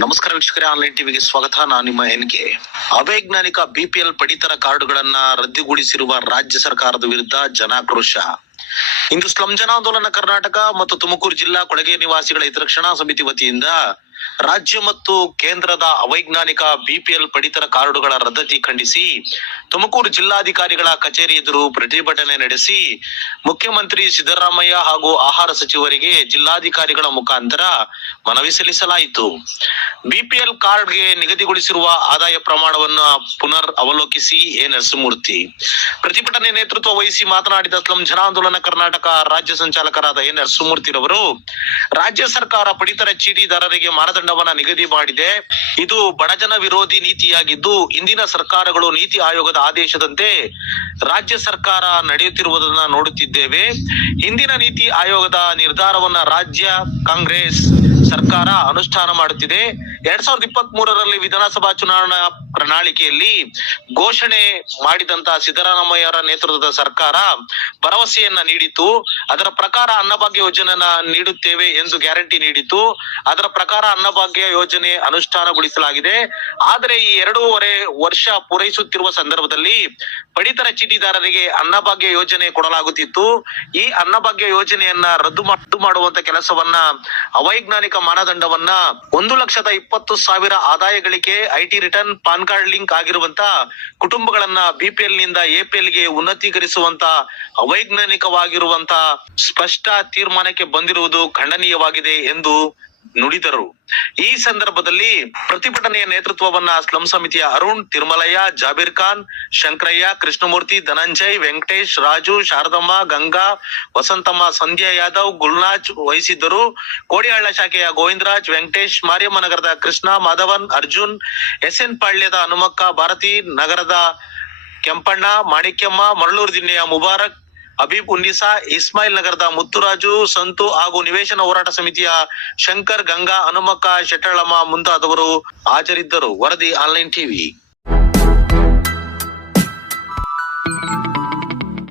ನಮಸ್ಕಾರ ವೀಕ್ಷಕರೇ, ಆನ್ಲೈನ್ ಟಿವಿಗೆ ಸ್ವಾಗತ. ನಾನು ನಿಮ್ಮ ಎನ್ಕೆ. ಅವೈಜ್ಞಾನಿಕ ಬಿಪಿಎಲ್ ಪಡಿತರ ಕಾರ್ಡುಗಳನ್ನ ರದ್ದುಗೊಳಿಸಿರುವ ರಾಜ್ಯ ಸರ್ಕಾರದ ವಿರುದ್ಧ ಜನಾಕ್ರೋಶ. ಇಂದು ಸ್ಲಂ ಜನಾಂದೋಲನ ಕರ್ನಾಟಕ ಮತ್ತು ತುಮಕೂರು ಜಿಲ್ಲಾ ಕೊಳಗೆ ನಿವಾಸಿಗಳ ಹಿತರಕ್ಷಣಾ ಸಮಿತಿ ವತಿಯಿಂದ ರಾಜ್ಯ ಮತ್ತು ಕೇಂದ್ರದ ಅವೈಜ್ಞಾನಿಕ ಬಿಪಿಎಲ್ ಪಡಿತರ ಕಾರ್ಡುಗಳ ರದ್ದತಿ ಖಂಡಿಸಿ ತುಮಕೂರು ಜಿಲ್ಲಾಧಿಕಾರಿಗಳ ಕಚೇರಿ ಎದುರು ಪ್ರತಿಭಟನೆ ನಡೆಸಿ ಮುಖ್ಯಮಂತ್ರಿ ಸಿದ್ದರಾಮಯ್ಯ ಹಾಗೂ ಆಹಾರ ಸಚಿವರಿಗೆ ಜಿಲ್ಲಾಧಿಕಾರಿಗಳ ಮುಖಾಂತರ ಮನವಿ ಸಲ್ಲಿಸಲಾಯಿತು. ಬಿಪಿಎಲ್ ಕಾರ್ಡ್ಗೆ ನಿಗದಿಗೊಳಿಸಿರುವ ಆದಾಯ ಪ್ರಮಾಣವನ್ನು ಪುನರ್ ಅವಲೋಕಿಸಿ ಎ ನರಸಿಂಹಮೂರ್ತಿ. ಪ್ರತಿಭಟನೆ ನೇತೃತ್ವ ವಹಿಸಿ ಮಾತನಾಡಿದ ಸ್ಲಂ ಜನಾಂದೋಲನ ಕರ್ನಾಟಕ ರಾಜ್ಯ ಸಂಚಾಲಕರಾದ ಎ ನರಸಿಂಹಮೂರ್ತಿರವರು, ರಾಜ್ಯ ಸರ್ಕಾರ ಪಡಿತರ ಚೀಟಿದಾರರಿಗೆ ಮಾನದಂಡವನ್ನ ನಿಗದಿ ಮಾಡಿದೆ. ಇದು ಬಡಜನ ವಿರೋಧಿ ನೀತಿಯಾಗಿದ್ದು, ಇಂದಿನ ಸರ್ಕಾರಗಳು ನೀತಿ ಆಯೋಗದ ಆದೇಶದಂತೆ ರಾಜ್ಯ ಸರ್ಕಾರ ನಡೆಯುತ್ತಿರುವುದನ್ನ ನೋಡುತ್ತಿದ್ದೇವೆ. ಹಿಂದಿನ ನೀತಿ ಆಯೋಗದ ನಿರ್ಧಾರವನ್ನ ರಾಜ್ಯ ಕಾಂಗ್ರೆಸ್ ಸರ್ಕಾರ ಅನುಷ್ಠಾನ ಮಾಡುತ್ತಿದೆ. 2023ರಲ್ಲಿ ವಿಧಾನಸಭಾ ಚುನಾವಣಾ ಪ್ರಣಾಳಿಕೆಯಲ್ಲಿ ಘೋಷಣೆ ಮಾಡಿದಂತಹ ಸಿದ್ದರಾಮಯ್ಯರ ನೇತೃತ್ವದ ಸರ್ಕಾರ ಭರವಸೆಯನ್ನ ನೀಡಿತು. ಅದರ ಪ್ರಕಾರ ಅನ್ನಭಾಗ್ಯ ಯೋಜನೆಯನ್ನ ನೀಡುತ್ತೇವೆ ಎಂದು ಗ್ಯಾರಂಟಿ ನೀಡಿತು. ಅದರ ಪ್ರಕಾರ ಅನ್ನಭಾಗ್ಯ ಯೋಜನೆ ಅನುಷ್ಠಾನಗೊಳಿಸಲಾಗಿದೆ. ಆದರೆ ಈ 2.5 ವರ್ಷ ಪೂರೈಸುತ್ತಿರುವ ಸಂದರ್ಭದಲ್ಲಿ ಪಡಿತರ ಚೀಟಿದಾರರಿಗೆ ಅನ್ನಭಾಗ್ಯ ಯೋಜನೆ ಕೊಡಲಾಗುತ್ತಿತ್ತು. ಈ ಅನ್ನಭಾಗ್ಯ ಯೋಜನೆಯನ್ನ ರದ್ದು ಮಾಡುವಂತ ಕೆಲಸವನ್ನ, ಅವೈಜ್ಞಾನಿಕ ಮಾನದಂಡವನ್ನ 1,20,000 ಆದಾಯ ಗಳಿಕೆ, IT return, PAN card link ಆಗಿರುವಂತ ಕುಟುಂಬಗಳನ್ನ ಬಿಪಿಎಲ್ ನಿಂದ ಎಪಿಎಲ್ ಗೆ ಉನ್ನತೀಕರಿಸುವಂತ ಅವೈಜ್ಞಾನಿಕವಾಗಿರುವಂತ ಸ್ಪಷ್ಟ ತೀರ್ಮಾನಕ್ಕೆ ಬಂದಿರುವುದು ಖಂಡನೀಯವಾಗಿದೆ ಎಂದು ನುಡಿದರು. ಈ ಸಂದರ್ಭದಲ್ಲಿ ಪ್ರತಿಭಟನೆಯ ನೇತೃತ್ವವನ್ನ ಸ್ಲಂ ಸಮಿತಿಯ ಅರುಣ್, ತಿರುಮಲಯ್ಯ, ಜಾಬೀರ್ ಖಾನ್, ಶಂಕರಯ್ಯ, ಕೃಷ್ಣಮೂರ್ತಿ, ಧನಂಜಯ್, ವೆಂಕಟೇಶ್, ರಾಜು, ಶಾರದಮ್ಮ, ಗಂಗಾ, ವಸಂತಮ್ಮ, ಸಂಧ್ಯಾ ಯಾದವ್, ಗುಲ್ನಾಜ್ ವಹಿಸಿದ್ದರು. ಕೋಡಿಹಳ್ಳ ಶಾಖೆಯ ಗೋವಿಂದರಾಜ್, ವೆಂಕಟೇಶ್, ಮಾರಿಯಮ್ಮ ನಗರದ ಕೃಷ್ಣ, ಮಾಧವನ್, ಅರ್ಜುನ್, ಎಸ್ಎನ್ ಪಾಳ್ಯದ ಹನುಮಕ್ಕ, ಭಾರತಿ ನಗರದ ಕೆಂಪಣ್ಣ, ಮಾಣಿಕ್ಯಮ್ಮ, ಮರಳೂರು ದಿನ್ನೆಯ ಮುಬಾರಕ್, ಹಬೀಬ್ ಉನ್ನಿಸಾ, ಇಸ್ಮಾಯಿಲ್ ನಗರದ ಮುತ್ತುರಾಜು, ಸಂತು ಹಾಗೂ ನಿವೇಶನ ಹೋರಾಟ ಸಮಿತಿಯ ಶಂಕರ್, ಗಂಗಾ, ಹನುಮಕ್ಕ, ಶೆಟ್ಟಳಮ್ಮ ಮುಂತಾದವರು ಹಾಜರಿದ್ದರು. ವರದಿ ಆನ್ಲೈನ್ ಟಿವಿ.